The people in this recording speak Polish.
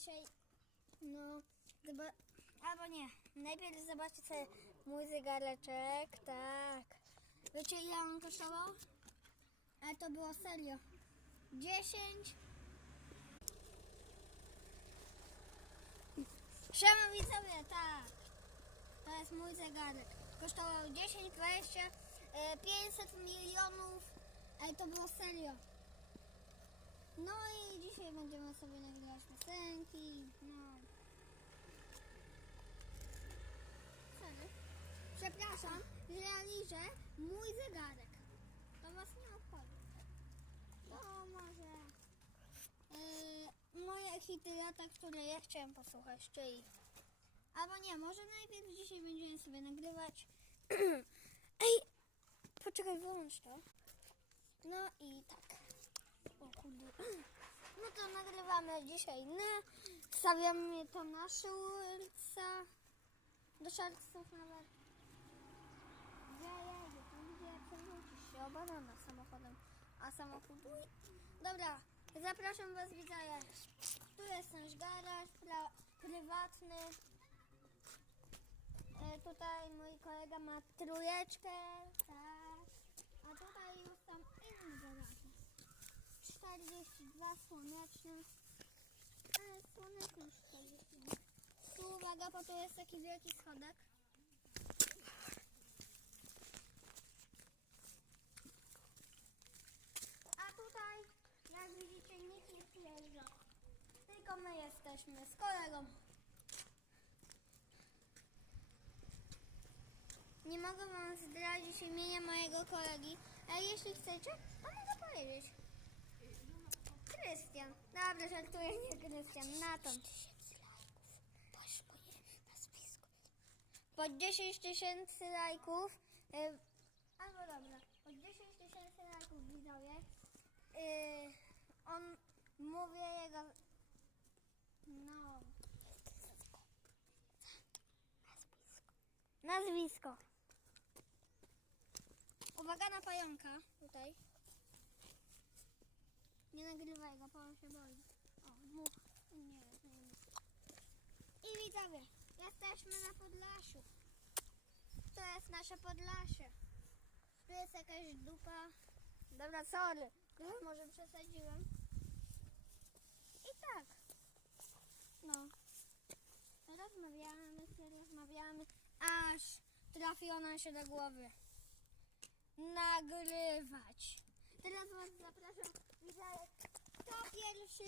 dzisiaj, no, chyba, albo nie. Najpierw zobaczcie sobie mój zegareczek, tak. Wiecie ile on kosztował? Ale to było serio. 10. Siema widzowie, tak. To jest mój zegarek. Kosztował 10, 20, e, 500 milionów. Ale to było serio. No i dzisiaj będziemy sobie nagrywać piosenki. No. Przepraszam, że liżę mój zegarek. To was nie obchodzi. To może yy, moje hity lata, które ja chciałem posłuchać, czyli albo nie, może najpierw dzisiaj będziemy sobie nagrywać. Ej, poczekaj, wyłącz to. No i tak. O kurde. No to nagrywamy dzisiaj na. Stawiamy to na szulca. Do szalców nawet. Gdzie jedzie? Tam gdzie przewrócisz się o banana samochodem. A samochód... Dobra, zapraszam Was widzowie. Tu jest nasz garaż pra, prywatny. E, tutaj mój kolega ma trójeczkę. Tak. A tutaj już tam inny garaż. 42 słoneczny. Ale słoneczny 42. Tu uwaga, bo tu jest taki wielki schodek. A tutaj, jak widzicie, nikt nie przyjeżdża. Tylko my jesteśmy z kolegą. Nie mogę wam zdradzić imienia mojego kolegi, ale jeśli chcecie, to mogę powiedzieć. Dobra, żartuję, nie Krystian, Natan. Dasz moje nazwisko. Po 10 tysięcy lajków, y, albo dobra, po 10 tysięcy lajków widzowie, y, on, mówię jego, no, Nazwisko. nazwisko. Uwaga na pająka, tutaj. Nie nagrywaj go, bo on się boi. O, dmuch. Nie, nie, nie. I widzowie, jesteśmy na Podlasiu. To jest nasze Podlasie. Tu jest jakaś dupa. Dobra, sorry. Może przesadziłem. I tak. No. Rozmawiamy, rozmawiamy. Aż trafiło nam się do głowy. Nagrywać. Teraz was zapraszam. Widzowie, kto pierwszy